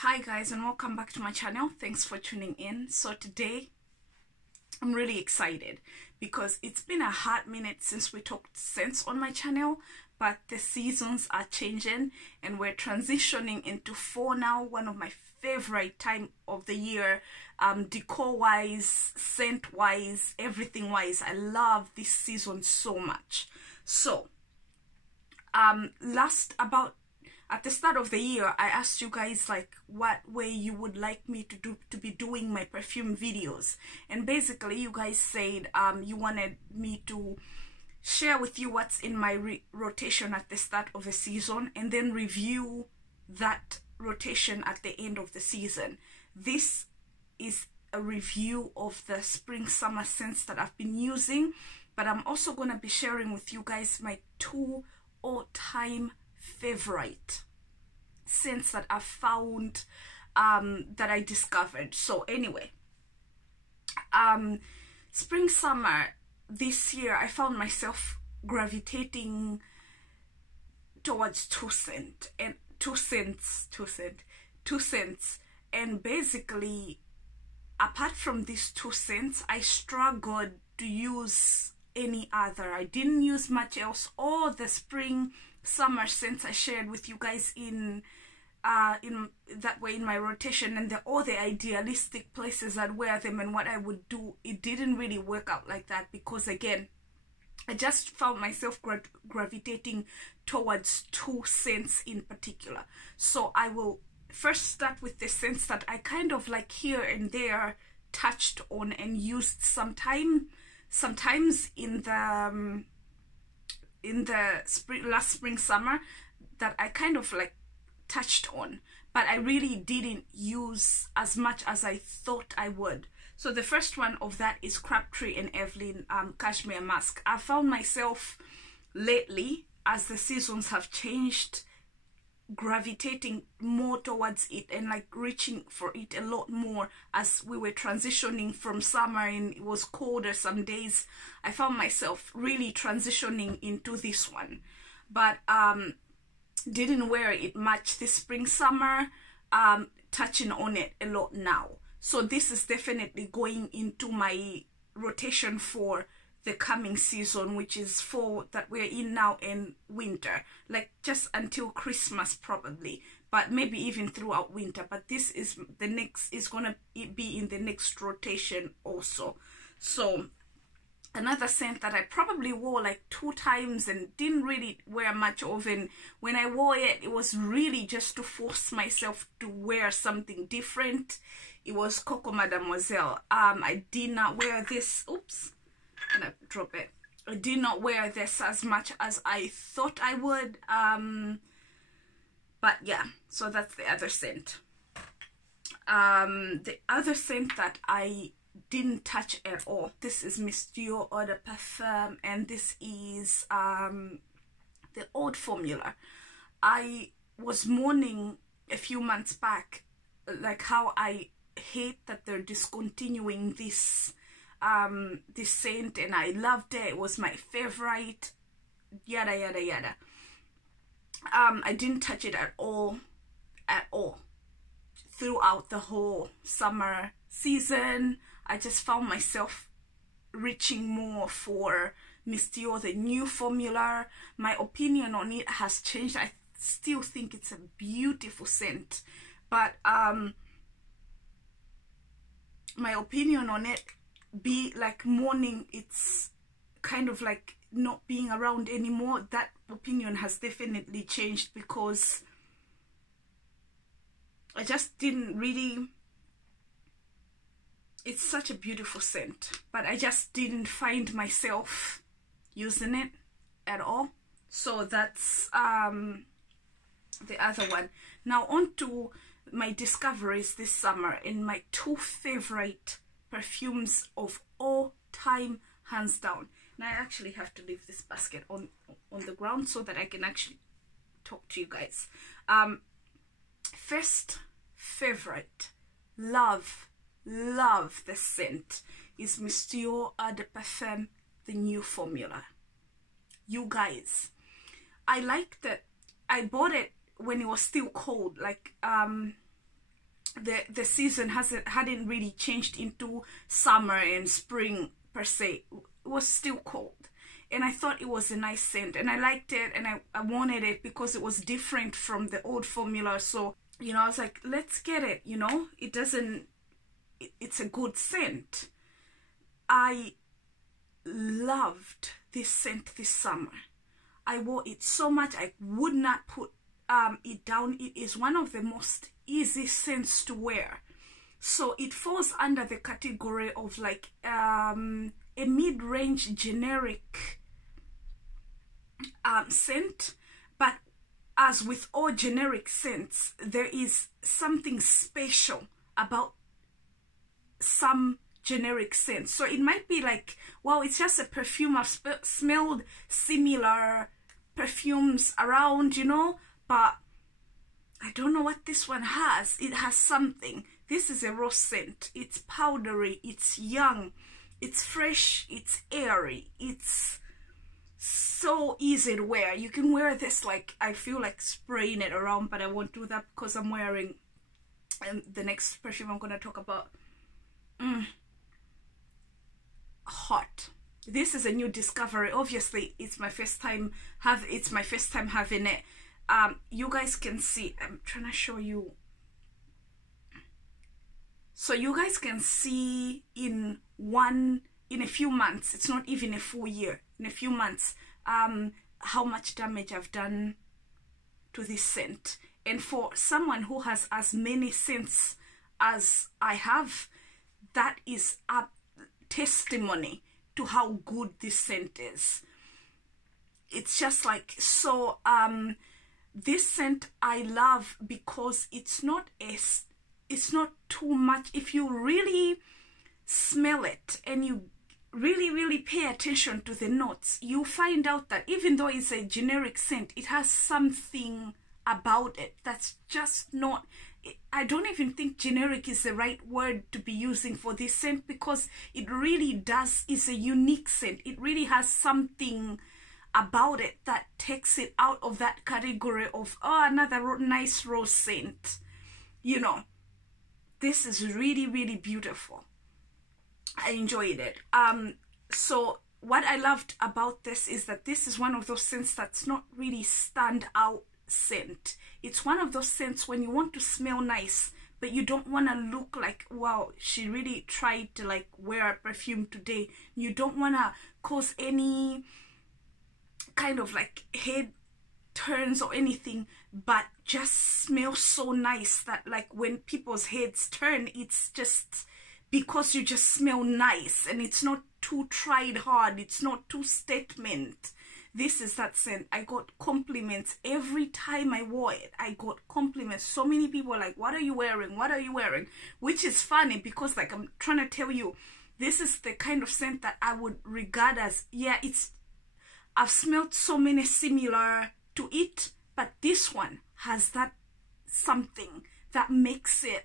Hi guys, and welcome back to my channel. Thanks for tuning in. So today I'm really excited because it's been a hot minute since we talked scents on my channel, but the seasons are changing and we're transitioning into fall now, one of my favorite time of the year, decor wise, scent wise, everything wise. I love this season so much. So at the start of the year, I asked you guys like what way you would like me to be doing my perfume videos, and basically you guys said you wanted me to share with you what's in my rotation at the start of the season and then review that rotation at the end of the season. This is a review of the spring summer scents that I've been using, but I'm also going to be sharing with you guys my 2 all-time favorite scents that I found, that I discovered. So anyway, spring summer this year I found myself gravitating towards two scents, and basically apart from these 2 scents I struggled to use any other. I didn't use much else. All the spring summer scents I shared with you guys in that way in my rotation, and all the idealistic places I'd wear them and what I would do, it didn't really work out like that, because again I just found myself gravitating towards 2 scents in particular. So I will first start with the scents that I kind of like here and there touched on and used sometimes in the last spring summer, that I kind of like touched on, but I really didn't use as much as I thought I would. So the first one of that is Crabtree and Evelyn KASHMIR Musk. I found myself lately, as the seasons have changed, gravitating more towards it and like reaching for it a lot more as we were transitioning from summer and it was colder some days. I found myself really transitioning into this one, but didn't wear it much this spring summer, touching on it a lot now. So this is definitely going into my rotation for the coming season, which is fall that we're in now, and winter, like just until Christmas probably, but maybe even throughout winter. But this is the next, is gonna be in the next rotation also. So another scent that I probably wore like 2 times and didn't really wear much of, and when I wore it, it was really just to force myself to wear something different. It was Coco Mademoiselle. I did not wear this, oops, and I drop it. I did not wear this as much as I thought I would, but yeah, so that's the other scent. The other scent that I didn't touch at all, this is DIOR Eau de Parfum, and this is the old formula. I was mourning a few months back like how I hate that they're discontinuing this this scent, and I loved it. It was my favorite, yada yada yada. I didn't touch it at all throughout the whole summer season. I just found myself reaching more for DIOR, the new formula. My opinion on it has changed. I still think it's a beautiful scent, but my opinion on it, be like mourning it's kind of like not being around anymore, that opinion has definitely changed, because I just didn't really, it's such a beautiful scent, but I just didn't find myself using it at all. So that's the other one. Now on to my discoveries this summer, in my 2 favorite perfumes of all time, hands down. Now I actually have to leave this basket on the ground so that I can actually talk to you guys. First favorite, love the scent, is DIOR Eau de Parfum, the new formula. You guys, I like that. I bought it when it was still cold, like the season hadn't really changed into summer and spring per se. It was still cold, and I thought it was a nice scent, and I liked it, and I wanted it because it was different from the old formula. So, you know, I was like, let's get it, you know. It's a good scent. I loved this scent this summer. I wore it so much I would not put it down. It is one of the most easy scents to wear. So it falls under the category of like a mid-range generic scent, but as with all generic scents, there is something special about some generic scents. So it might be like, wow, it's just a perfume. I've smelled similar perfumes around, you know, but I don't know what this one has. It has something. This is a rose scent. It's powdery, it's young, it's fresh, it's airy, it's so easy to wear. You can wear this like, I feel like spraying it around, but I won't do that because I'm wearing the next perfume I'm going to talk about. Hot. This is a new discovery. Obviously, it's my first time having it. You guys can see, I'm trying to show you. So you guys can see in a few months, it's not even a full year, in a few months, how much damage I've done to this scent. And for someone who has as many scents as I have, that is a testimony to how good this scent is. It's just like, so this scent I love because it's not too much. If you really smell it and you really pay attention to the notes, you find out that even though it's a generic scent, it has something about it that's just not, I don't even think generic is the right word to be using for this scent, because it really does, is a unique scent. It really has something about it that takes it out of that category of, oh, another nice rose scent. You know, this is really beautiful. I enjoyed it. So what I loved about this is that this is one of those scents that's not really stand out scent. It's one of those scents when you want to smell nice, but you don't want to look like, wow, she really tried to like wear a perfume today. You don't want to cause any kind of like head turns or anything, but just smell so nice that like when people's heads turn, it's just because you just smell nice and it's not too tried hard, it's not too statement. This is that scent. I got compliments every time I wore it. I got compliments. So many people were like, what are you wearing? What are you wearing? Which is funny because like I'm trying to tell you, this is the kind of scent that I would regard as, yeah, I've smelled so many similar to it, but this one has that something that makes it,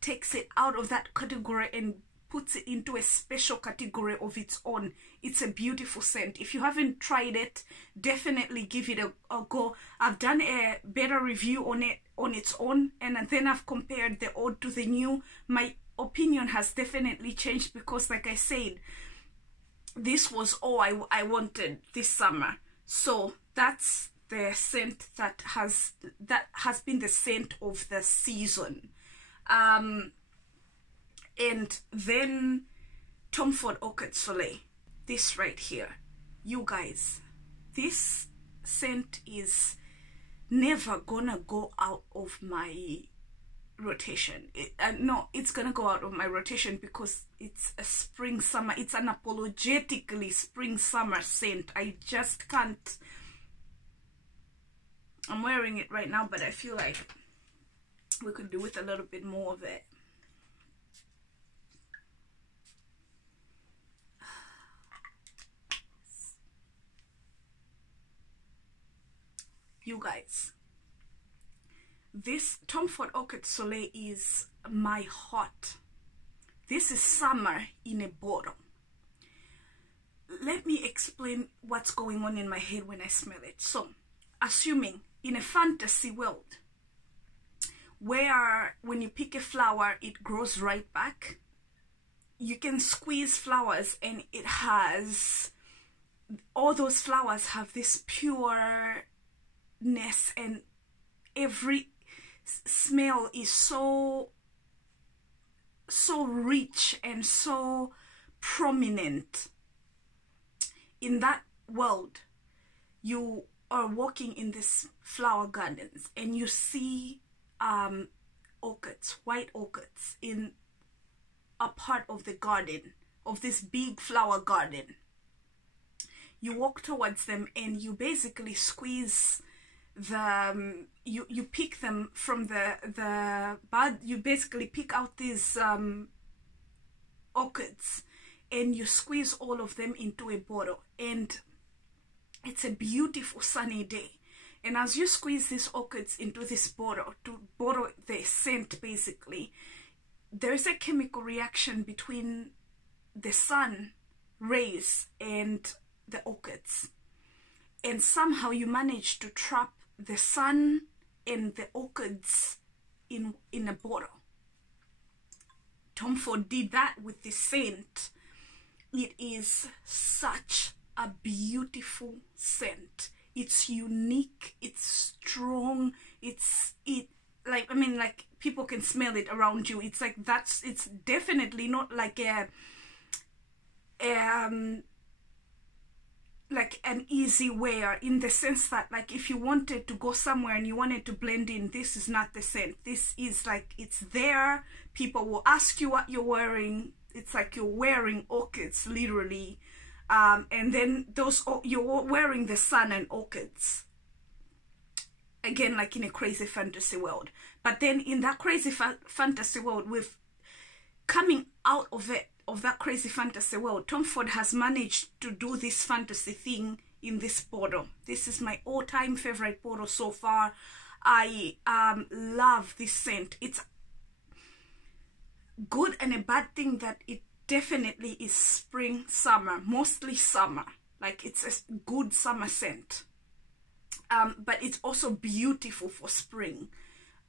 takes it out of that category and puts it into a special category of its own. It's a beautiful scent. If you haven't tried it, definitely give it a go. I've done a better review on it on its own, and then I've compared the old to the new. My opinion has definitely changed because, like I said, this was all I wanted this summer. So that's the scent that has been the scent of the season. And then Tom Ford Orchid Soleil, this right here. You guys, this scent is never gonna go out of my rotation. No, it's gonna go out of my rotation because it's a spring summer, it's an unapologetically spring summer scent. I just can't. I'm wearing it right now, but I feel like we could do with a little bit more of it. You guys, this Tom Ford Orchid Soleil is my hot. This is summer in a bottle. Let me explain what's going on in my head when I smell it. So, assuming in a fantasy world where when you pick a flower, it grows right back. You can squeeze flowers and it has, all those flowers have this pureness, and every smell is so rich and so prominent. In that world, you are walking in these flower gardens and you see orchids, white orchids in a part of the garden, of this big flower garden. You walk towards them and you basically squeeze the you pick them from the bud. You basically pick out these orchids and you squeeze all of them into a bottle, and it's a beautiful sunny day. And as you squeeze these orchids into this bottle to bottle the scent, basically there's a chemical reaction between the sun rays and the orchids, and somehow you manage to trap the sun and the orchids in a bottle. Tom Ford did that with the scent. It is such a beautiful scent. It's unique, it's strong, like, I mean, like, people can smell it around you. It's like, it's definitely not like like an easy wear, in the sense that, like, if you wanted to go somewhere and you wanted to blend in, this is not the scent. This is like, it's there. People will ask you what you're wearing. It's like you're wearing orchids, literally. And then you're wearing the sun and orchids. Again, like in a crazy fantasy world. But then in that crazy fantasy world, with coming out of it, of that crazy fantasy world, Tom Ford has managed to do this fantasy thing in this bottle. This is my all-time favorite bottle so far. I love this scent. It's good and a bad thing that it definitely is spring, summer, mostly summer. Like, it's a good summer scent. But it's also beautiful for spring.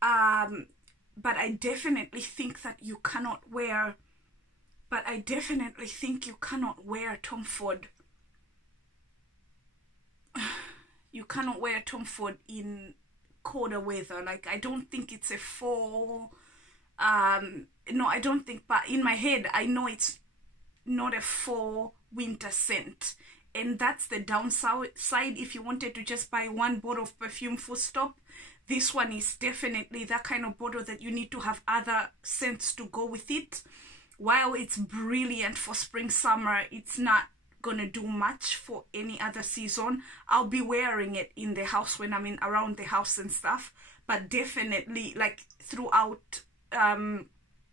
But I definitely think that you cannot wear, Tom Ford. You cannot wear Tom Ford in colder weather. Like, I don't think it's a fall. No, I don't think, but in my head, I know it's not a fall winter scent. And that's the downside. If you wanted to just buy one bottle of perfume, full stop, this one is definitely that kind of bottle that you need to have other scents to go with it. While it's brilliant for spring, summer, it's not gonna do much for any other season. I'll be wearing it in the house when I'm around the house and stuff, but definitely like throughout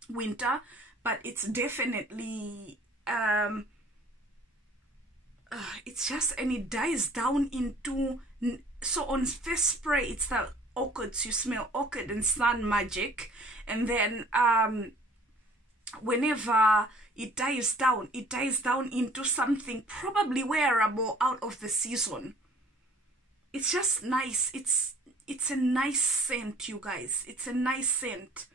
winter. But it's definitely it's just, and it dies down into, so on first spray it's the orchids. You smell orchid and sun magic, and then whenever it dies down into something probably wearable out of the season. It's just nice. It's a nice scent, you guys. It's a nice scent.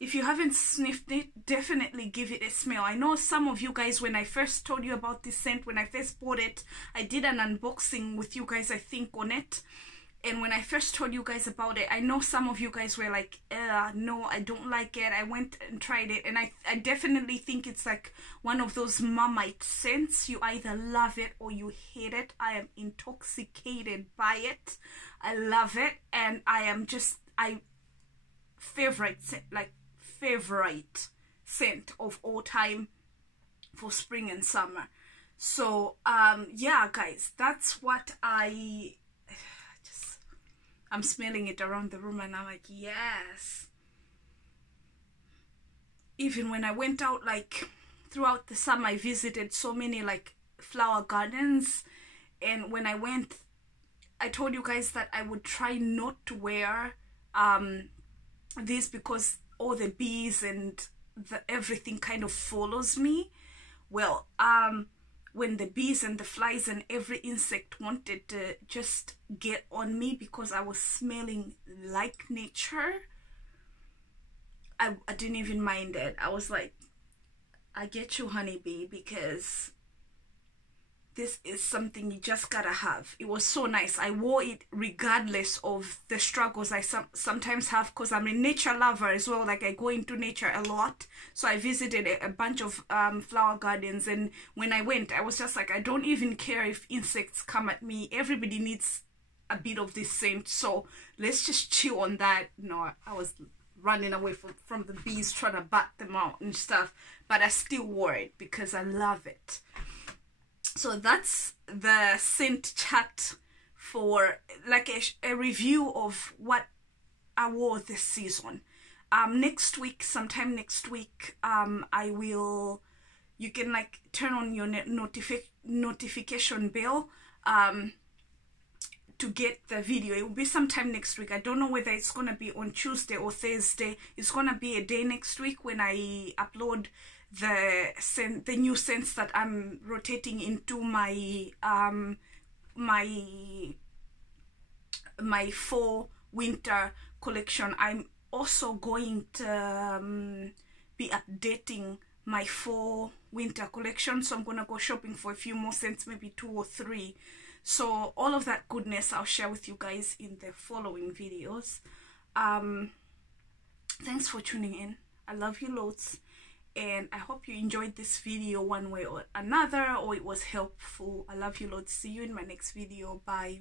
If you haven't sniffed it, definitely give it a smell. I know some of you guys, when I first told you about this scent, when I first bought it, I did an unboxing with you guys, I think, on it. And when I first told you guys about it, I know some of you guys were like, no, I don't like it. I went and tried it, and I definitely think it's like one of those Marmite scents. You either love it or you hate it. I am intoxicated by it. I love it, and favorite scent of all time for spring and summer. So yeah, guys, that's what I'm smelling it around the room and I'm like, yes. Even when I went out, like throughout the summer, I visited so many like flower gardens, and when I went, I told you guys that I would try not to wear this because all the bees and everything kind of follows me. Well, when the bees and the flies and every insect wanted to just get on me because I was smelling like nature, I didn't even mind it. I was like, I get you, honeybee, because this is something you just gotta have. It was so nice. I wore it regardless of the struggles I sometimes have, because I'm a nature lover as well. Like, I go into nature a lot, so I visited a bunch of flower gardens, and when I went, I was just like, I don't even care if insects come at me. Everybody needs a bit of this scent, so let's just chill on that. No, I was running away from the bees, trying to bat them out and stuff, but I still wore it because I love it. So that's the scent chat for like a review of what I wore this season. Next week, sometime next week, you can like turn on your notification bell to get the video. It will be sometime next week. I don't know whether it's gonna be on Tuesday or Thursday. It's gonna be a day next week when I upload the new scents that I'm rotating into my my fall winter collection. I'm also going to be updating my fall winter collection, so I'm gonna go shopping for a few more scents, maybe 2 or 3. So all of that goodness I'll share with you guys in the following videos. Thanks for tuning in. I love you loads, and I hope you enjoyed this video one way or another, or it was helpful. I love you loads. See you in my next video. Bye.